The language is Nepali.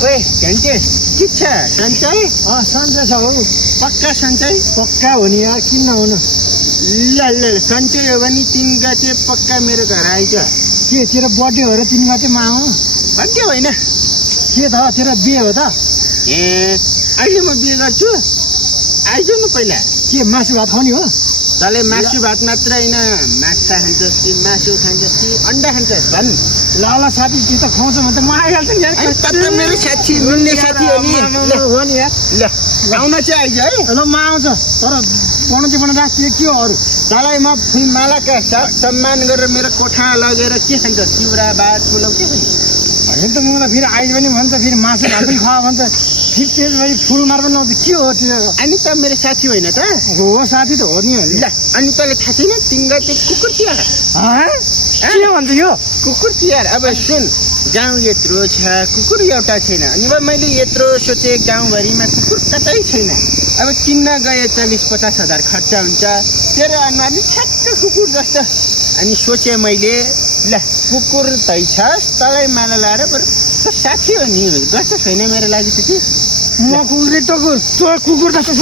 ओए घन्टे के छ सन्चै सन्चै छ हौ पक्का सन्चै पक्का हो नि यार किन नहुनु ल ल सन्चै हो भने 3 गते पक्का मेरो घर आइज के तेरो बर्थडे हो र 3 गतेमा आउँ भन्थ्यो होइन के त तेरो बिहे हो त ए अहिले म बिहे गर्छु आइज न पहिला के मासु भात खुवाउने हो तँले मासु भात मात्र होइन माछा खान्छस् कि मासु खान्छस् कि अन्डा खान्छस् भन् ल ल साथी त्यो त खुवाउँछ भने त म आइहाल्छु नि यार तपाईँ मेरो साथी मिल्ने साथी हो नि हो नि यार ल आउन चाहिँ आइज है ल म आउँछ तर बनाउनु चाहिँ बनाउँदा के हो अरू तँलाई म फुलमालाका साथ सम्मान गरेर मेरो कोठामा लगेर के खान्छ चिउरा भात पुलाउ के खान्छ होइन त मलाई फेरि आइज पनि भन्छ फेरि मासु भात पनि खुवा भन्छ फेरि त्यसपछि फुलमार पनि लाउँछ के हो त्यो अनि त मेरो साथी होइन त हो साथी त हो नि ल अनि तँले थाहा छैन 3 गते कुकुर तिहार के भन्छ यो कुकुर तिहार अब सुन गाउँ यत्रो छ कुकुर एउटा छैन अनि मैले यत्रो सोचेँ गाउँभरिमा कुकुर कतै छैन अब किन्न गए 40-50 हजार खर्च हुन्छ तेरो अनुहार ठ्याक्क कुकुर जस्तो अनि सोचेँ मैले ल कुकुर तै छस् तँलाई माला लाएर बरु त साथी हो नि जस्तो छैन मेरो लागि त कि म कुकुर कुकुर जस्तो